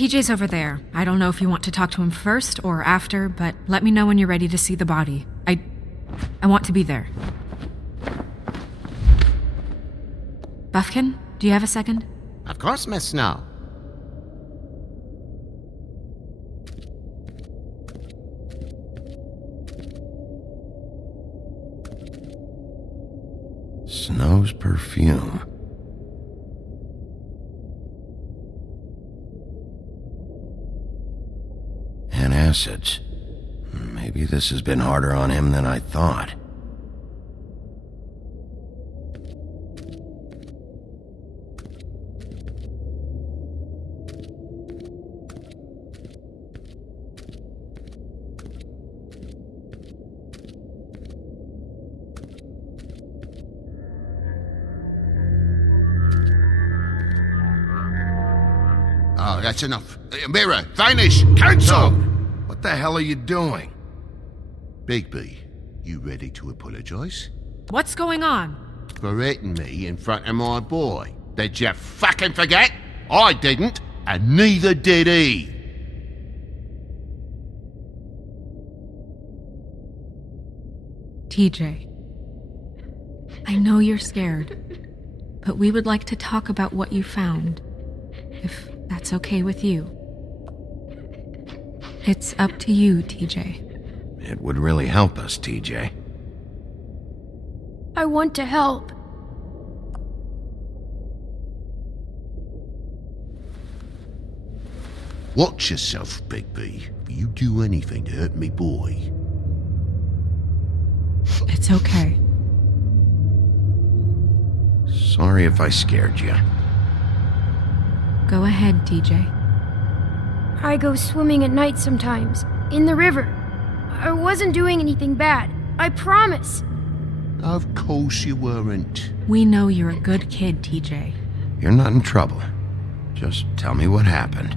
TJ's over there. I don't know if you want to talk to him first or after, but let me know when you're ready to see the body. I want to be there. Buffkin, do you have a second? Of course, Miss Snow. Snow's perfume. Acids. Maybe this has been harder on him than I thought. Oh, that's enough. Mirror, vanish, cancel! What the hell are you doing? Bigby, you ready to apologize? What's going on? For hitting me in front of my boy. Did you fucking forget? I didn't, and neither did he. TJ, I know you're scared, but we would like to talk about what you found, if that's okay with you. It's up to you, TJ. It would really help us, TJ. I want to help. Watch yourself, Bigby. If you do anything to hurt me boy. It's okay. Sorry if I scared you. Go ahead, TJ. I go swimming at night sometimes, in the river. I wasn't doing anything bad, I promise. Of course you weren't. We know you're a good kid, TJ. You're not in trouble. Just tell me what happened.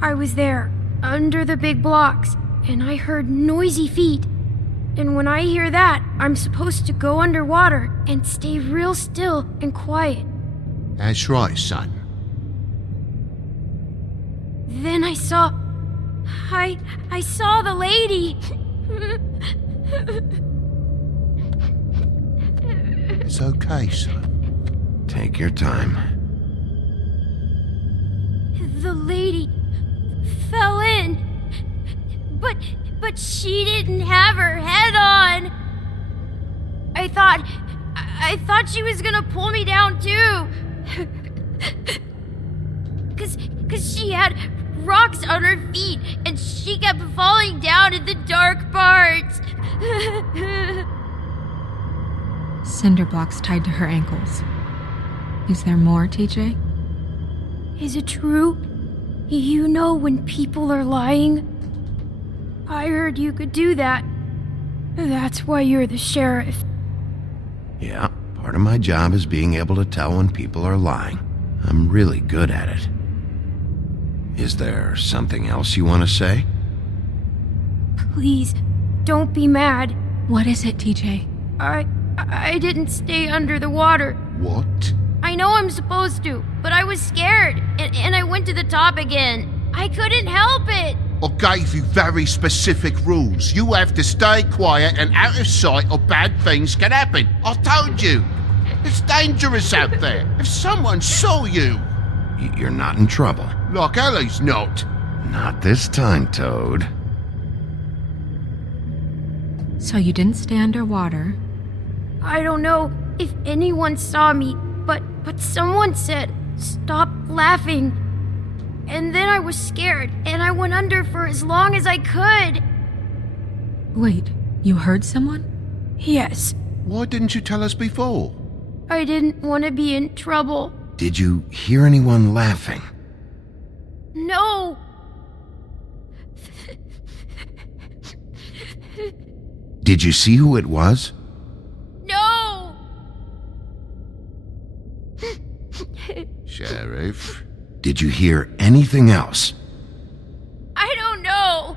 I was there, under the big blocks, and I heard noisy feet. And when I hear that, I'm supposed to go underwater and stay real still and quiet. That's right, son. Then I saw the lady. It's okay, son. Take your time. The lady fell in. But she didn't have her head on. I thought she was gonna pull me down too. Cause she had rocks on her feet and she kept falling down in the dark parts. Cinder blocks tied to her ankles. Is there more, TJ? Is it true? You know when people are lying? I heard you could do that. That's why you're the sheriff. Yeah, part of my job is being able to tell when people are lying. I'm really good at it. Is there something else you want to say? Please, don't be mad. What is it, TJ? I didn't stay under the water. What? I know I'm supposed to, but I was scared, and I went to the top again. I couldn't help it. I gave you very specific rules. You have to stay quiet and out of sight or bad things can happen. I told you. It's dangerous out there. If someone saw you... You're not in trouble. Like Ellie's not. Not this time, Toad. So you didn't stay underwater? I don't know if anyone saw me, but someone said, "Stop laughing." And then I was scared, and I went under for as long as I could. Wait, you heard someone? Yes. Why didn't you tell us before? I didn't want to be in trouble. Did you hear anyone laughing? No. Did you see who it was? No. Sheriff? Did you hear anything else? I don't know.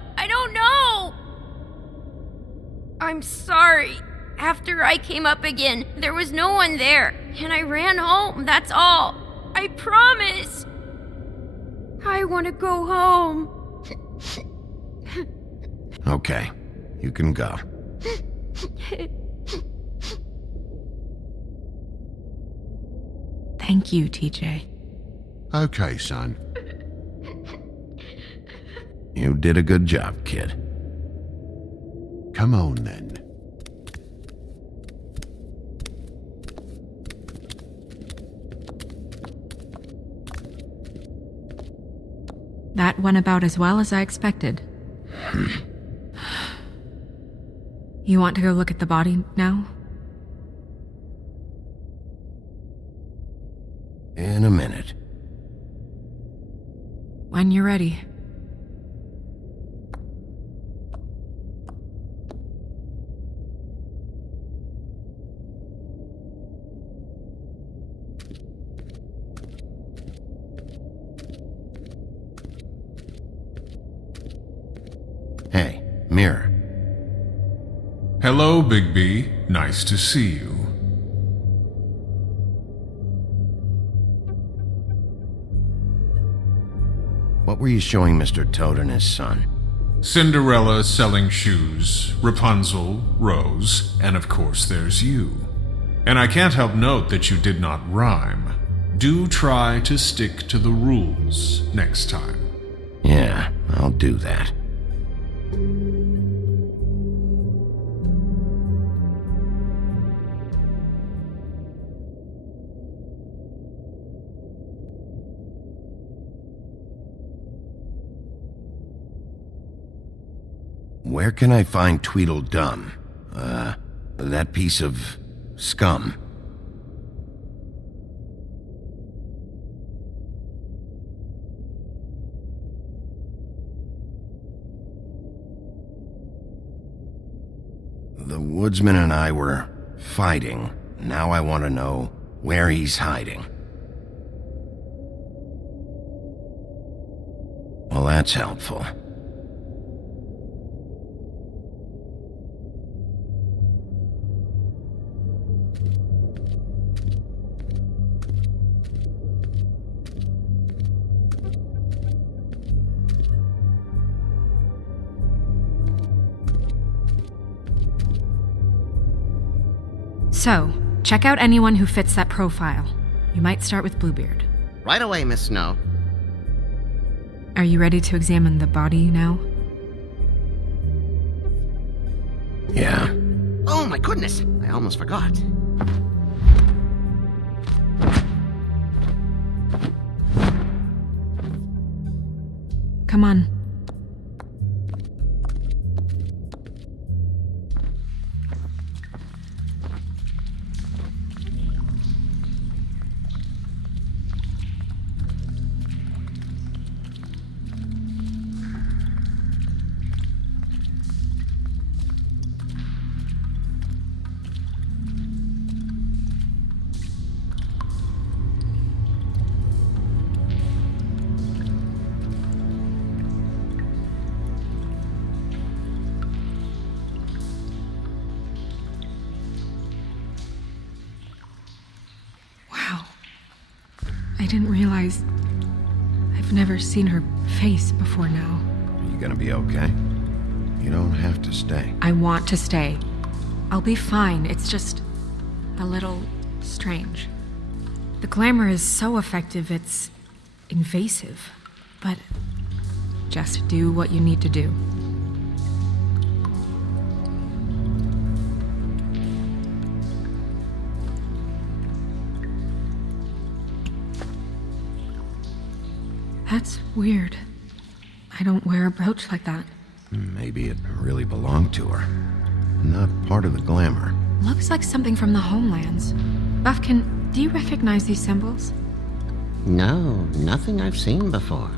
I'm sorry. After I came up again, there was no one there, and I ran home, that's all. I promise. I want to go home. Okay, you can go. Thank you, TJ. Okay, son. You did a good job, kid. Come on, then. That went about as well as I expected. You want to go look at the body now? In a minute. When you're ready. Hey, Mirror. Hello, Big B. Nice to see you. What were you showing Mr. Toad and his son? Cinderella selling shoes, Rapunzel, Rose, and of course there's you. And I can't help note that you did not rhyme. Do try to stick to the rules next time. Yeah, I'll do that. Where can I find Tweedledum? That piece of scum. The woodsman and I were fighting. Now I want to know where he's hiding. Well, that's helpful. So, check out anyone who fits that profile. You might start with Bluebeard. Right away, Miss Snow. Are you ready to examine the body now? Yeah. Oh my goodness, I almost forgot. Come on. I didn't realize I've never seen her face before now. Are you gonna be okay? You don't have to stay. I want to stay. I'll be fine. It's just a little strange. The glamour is so effective, it's invasive. But just do what you need to do. That's weird. I don't wear a brooch like that. Maybe it really belonged to her. Not part of the glamour. Looks like something from the homelands. Buffkin, do you recognize these symbols? No, nothing I've seen before.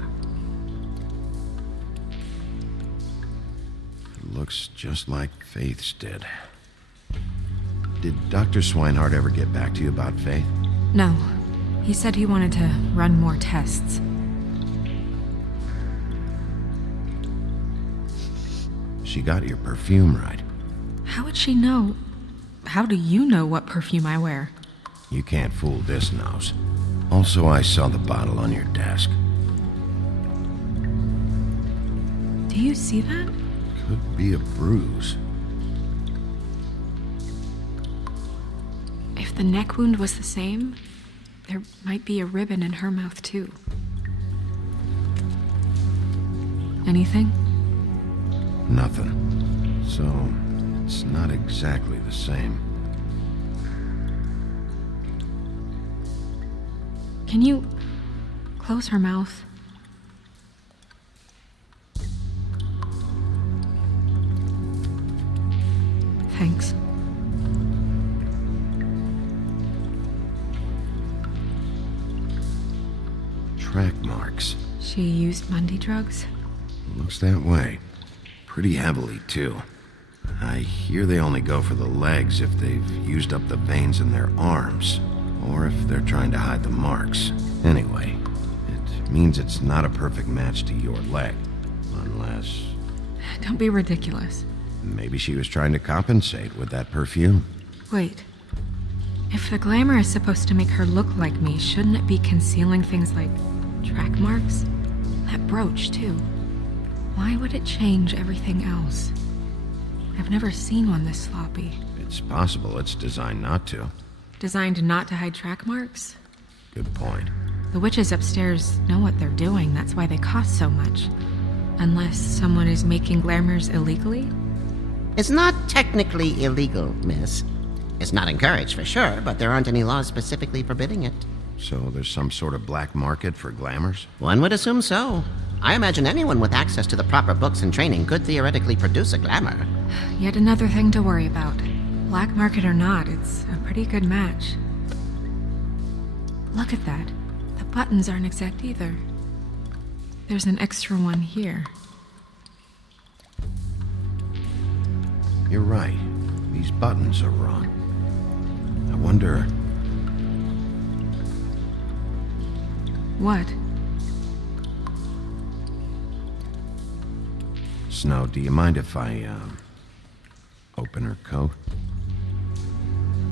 It looks just like Faith's did. Did Dr. Swinehart ever get back to you about Faith? No. He said he wanted to run more tests. She got your perfume right. How would she know? How do you know what perfume I wear? You can't fool this nose. Also, I saw the bottle on your desk. Do you see that? Could be a bruise. If the neck wound was the same, there might be a ribbon in her mouth too. Anything? Nothing. So, it's not exactly the same. Can you close her mouth? Thanks. Track marks. She used Mundy drugs? Looks that way. Pretty heavily, too. I hear they only go for the legs if they've used up the veins in their arms, or if they're trying to hide the marks. Anyway, it means it's not a perfect match to your leg. Unless... Don't be ridiculous. maybe she was trying to compensate with that perfume. Wait. If the glamour is supposed to make her look like me, shouldn't it be concealing things like track marks? That brooch, too. Why would it change everything else? I've never seen one this sloppy. It's possible it's designed not to. Designed not to hide track marks? Good point. The witches upstairs know what they're doing, that's why they cost so much. Unless someone is making glamours illegally? It's not technically illegal, miss. It's not encouraged for sure, but there aren't any laws specifically forbidding it. So there's some sort of black market for glamours? One would assume so. I imagine anyone with access to the proper books and training could theoretically produce a glamour. Yet another thing to worry about. Black market or not, it's a pretty good match. Look at that. The buttons aren't exact either. There's an extra one here. You're right. These buttons are wrong. I wonder... What? Snow, do you mind if I, open her coat?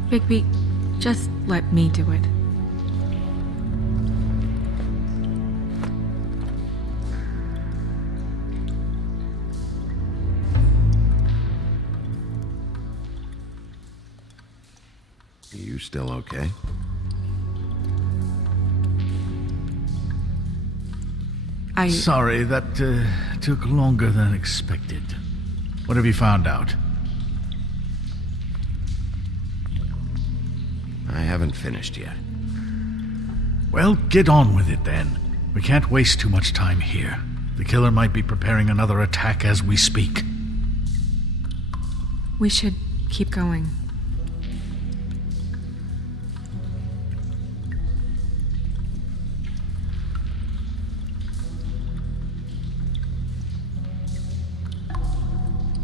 Bigby, just let me do it. You still okay? Sorry, that took longer than expected. What have you found out? I haven't finished yet. Well, get on with it then. We can't waste too much time here. The killer might be preparing another attack as we speak. We should keep going.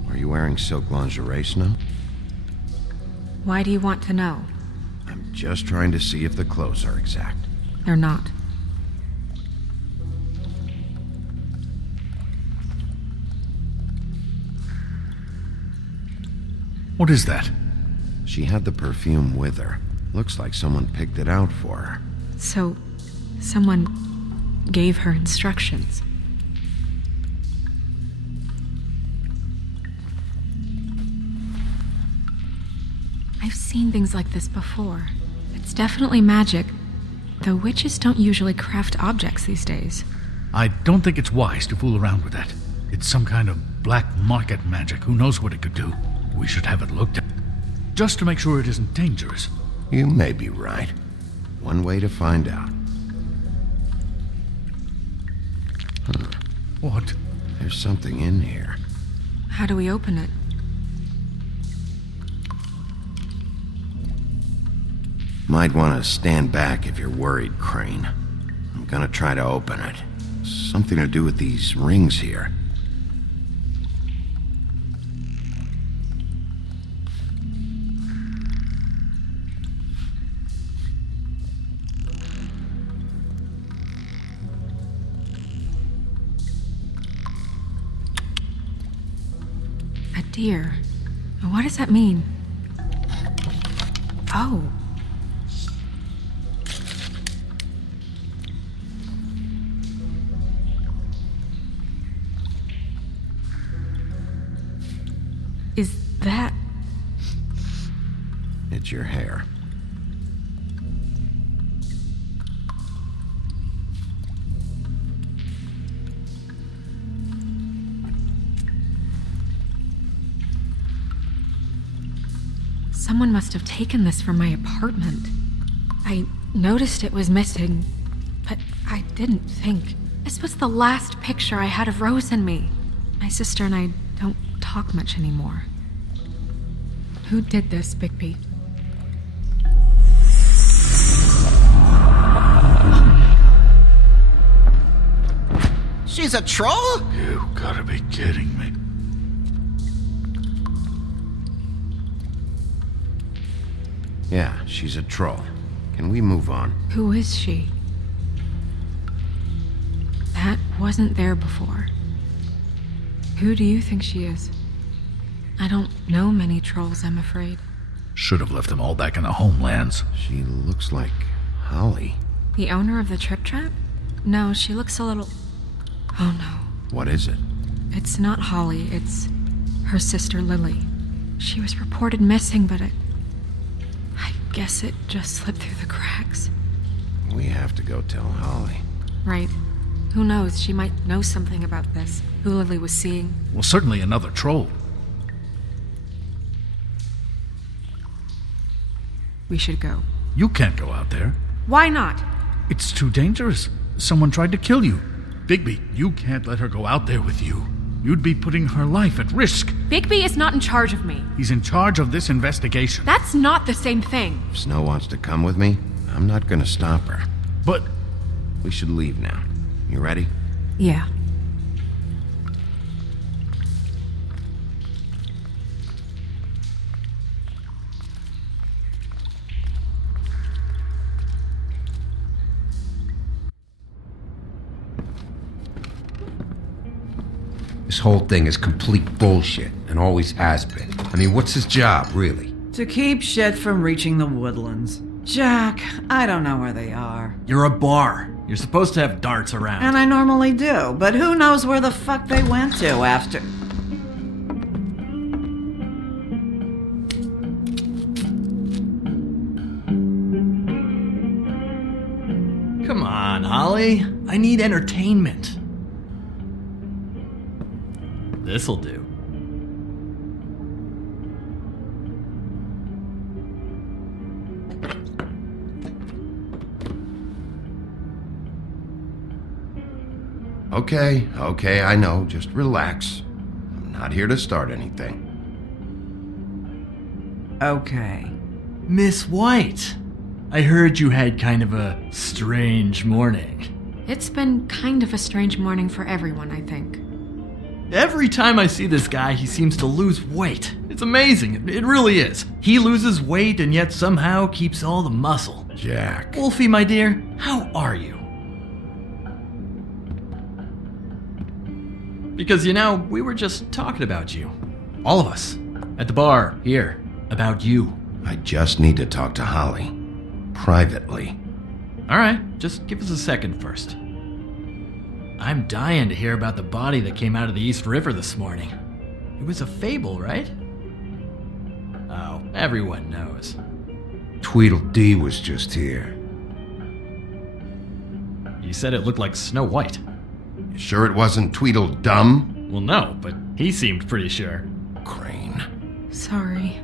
Are you wearing silk lingerie, Snow? Why do you want to know? I'm just trying to see if the clothes are exact. They're not. What is that? She had the perfume with her. Looks like someone picked it out for her. So, someone gave her instructions. I've seen things like this before. It's definitely magic, though witches don't usually craft objects these days. I don't think it's wise to fool around with that. It's some kind of black market magic. Who knows what it could do? We should have it looked at. Just to make sure it isn't dangerous. You may be right. One way to find out. What? There's something in here. How do we open it? Might want to stand back if you're worried, Crane. I'm gonna try to open it. Something to do with these rings here. A deer. What does that mean? Oh. Is that... It's your hair. Someone must have taken this from my apartment. I noticed it was missing, but I didn't think. This was the last picture I had of Rose and me. My sister and I don't talk much anymore. Who did this, Bigby? She's a troll? You gotta be kidding me. Yeah, she's a troll. Can we move on? Who is she? That wasn't there before. Who do you think she is? I don't know many trolls, I'm afraid. Should have left them all back in the homelands. She looks like Holly. The owner of the trip trap? No, she looks a little... Oh no. What is it? It's not Holly, it's her sister Lily. She was reported missing, but I guess it just slipped through the cracks. We have to go tell Holly. Right. Who knows, she might know something about this. Who Lily was seeing. Well, certainly another troll. We should go. You can't go out there. Why not? It's too dangerous. Someone tried to kill you. Bigby, you can't let her go out there with you. You'd be putting her life at risk. Bigby is not in charge of me. He's in charge of this investigation. That's not the same thing. If Snow wants to come with me, I'm not gonna stop her. But We should leave now. You ready? Yeah. This whole thing is complete bullshit, and always has been. I mean, what's his job, really? To keep shit from reaching the woodlands. Jack, I don't know where they are. You're a bar. You're supposed to have darts around. And I normally do, but who knows where the fuck they went to after... Come on, Holly. I need entertainment. This'll do. Okay, I know. Just relax. I'm not here to start anything. Okay. Miss White, I heard you had kind of a strange morning. It's been kind of a strange morning for everyone, I think. Every time I see this guy, he seems to lose weight. It's amazing. It really is. He loses weight and yet somehow keeps all the muscle. Jack. Wolfie, my dear, how are you? Because, you know, we were just talking about you. All of us. At the bar, here. About you. I just need to talk to Holly. Privately. Alright, just give us a second first. I'm dying to hear about the body that came out of the East River this morning. It was a fable, right? Oh, everyone knows. Tweedledee was just here. You said it looked like Snow White. You sure it wasn't Tweedledum? Well, no, but he seemed pretty sure. Crane. Sorry.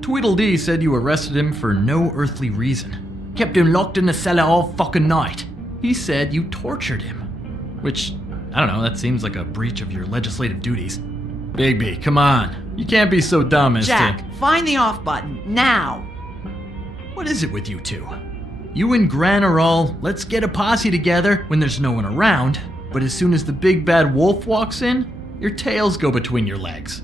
Tweedledee said you arrested him for no earthly reason. Kept him locked in the cellar all fucking night. He said you tortured him. Which, I don't know, that seems like a breach of your legislative duties. Bigby, come on. You can't be so dumb as Jack, find the off button, now! What is it with you two? You and Gran are all, let's get a posse together when there's no one around, but as soon as the big bad wolf walks in, your tails go between your legs.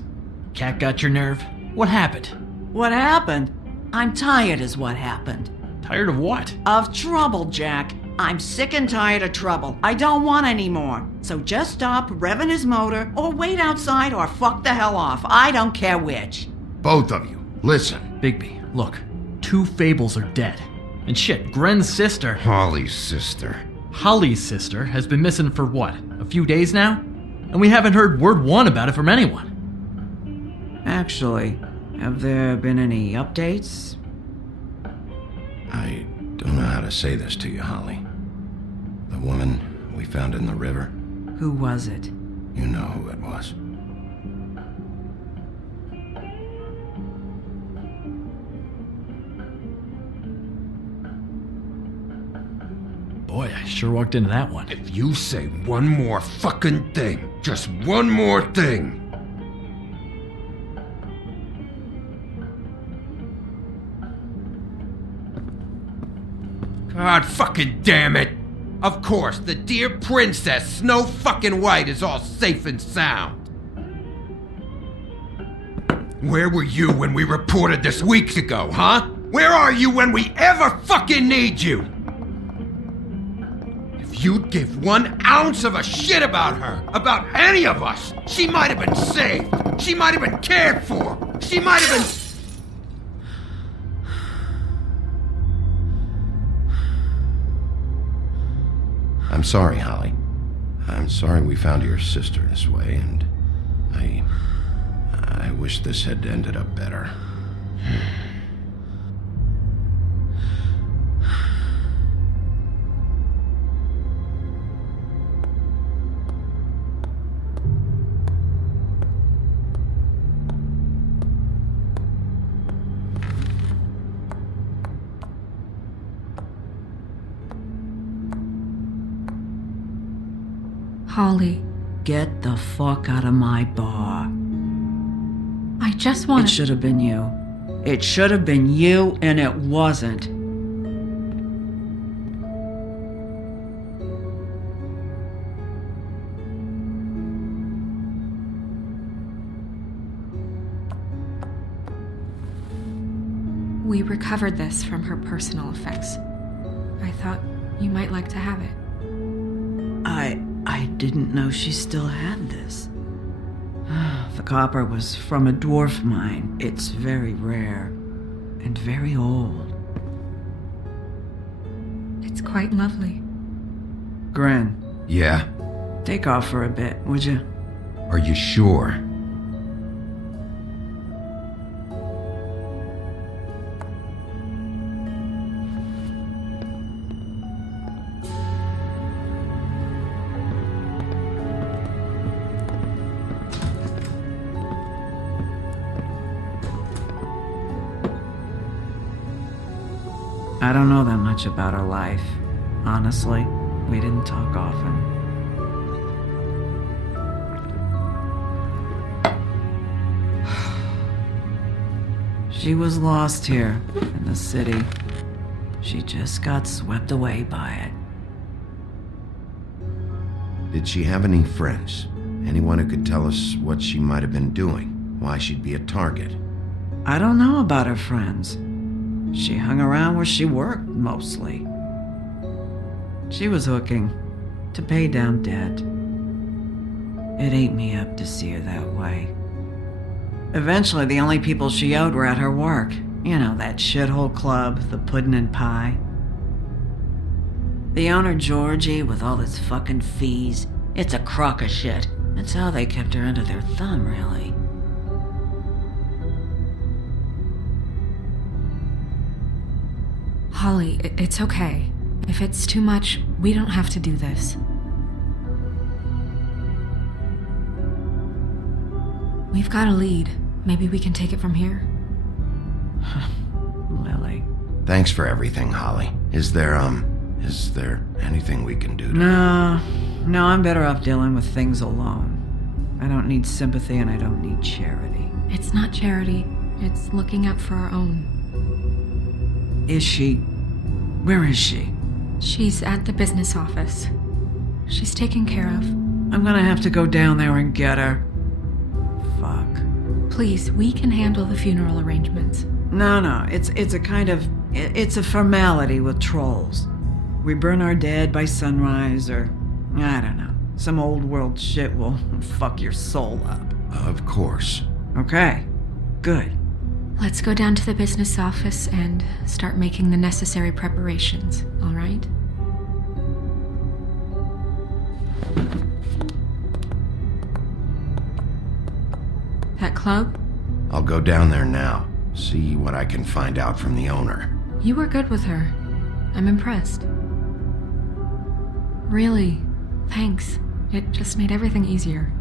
Cat got your nerve? What happened? What happened? I'm tired is what happened. Tired of what? Of trouble, Jack. I'm sick and tired of trouble. I don't want any more. So just stop revving his motor, or wait outside, or fuck the hell off. I don't care which. Both of you, listen. Bigby, look. 2 fables are dead. And shit, Gren's sister, Holly's sister. Holly's sister, has been missing for what? A few days now? And we haven't heard word one about it from anyone. actually. Have there been any updates? I don't know how to say this to you, Holly. The woman we found in the river, Who was it? you know who it was. Boy, I sure walked into that one. If you say one more fucking thing, just one more thing. God fucking damn it! Of course, the dear Princess Snow fucking White is all safe and sound. Where were you when we reported this weeks ago, huh? Where are you when we ever fucking need you? If you'd give 1 ounce of a shit about her, about any of us, she might have been saved. She might have been cared for. She might have been... I'm sorry, Holly. I'm sorry we found your sister this way, and I wish this had ended up better. Holly, Get the fuck out of my bar. I just want It to. should have been you. It should have been you, and it wasn't. We recovered this from her personal effects. I thought you might like to have it. I didn't know she still had this. The copper was from a dwarf mine. It's very rare and very old. It's quite lovely. Gren, Yeah? take off for a bit, would you? Are you sure? I don't know that much about her life. Honestly, we didn't talk often. She was lost here in the city. She just got swept away by it. Did she have any friends? Anyone who could tell us what she might have been doing? Why she'd be a target? I don't know about her friends. She hung around where she worked, mostly. She was hooking to pay down debt. It ate me up to see her that way. Eventually, the only people she owed were at her work. You know, that shithole club, the Puddin' and Pie. The owner, Georgie, with all his fucking fees, it's a crock of shit. That's how they kept her under their thumb, really. Holly, it's okay. If it's too much, we don't have to do this. We've got a lead. Maybe we can take it from here? Lily. Thanks for everything, Holly. Is there anything we can do to... No, I'm better off dealing with things alone. I don't need sympathy and I don't need charity. It's not charity. It's looking out for our own. Is she? Where is she? She's at the business office. She's taken care of. I'm gonna have to go down there and get her. Fuck. Please, we can handle the funeral arrangements. No, it's a kind of... It's a formality with trolls. We burn our dead by sunrise, or... I don't know. Some old world shit will fuck your soul up. Of course. Okay. Good. Let's go down to the business office and start making the necessary preparations, all right? That club? I'll go down there now, see what I can find out from the owner. You were good with her. I'm impressed. Really, thanks. It just made everything easier.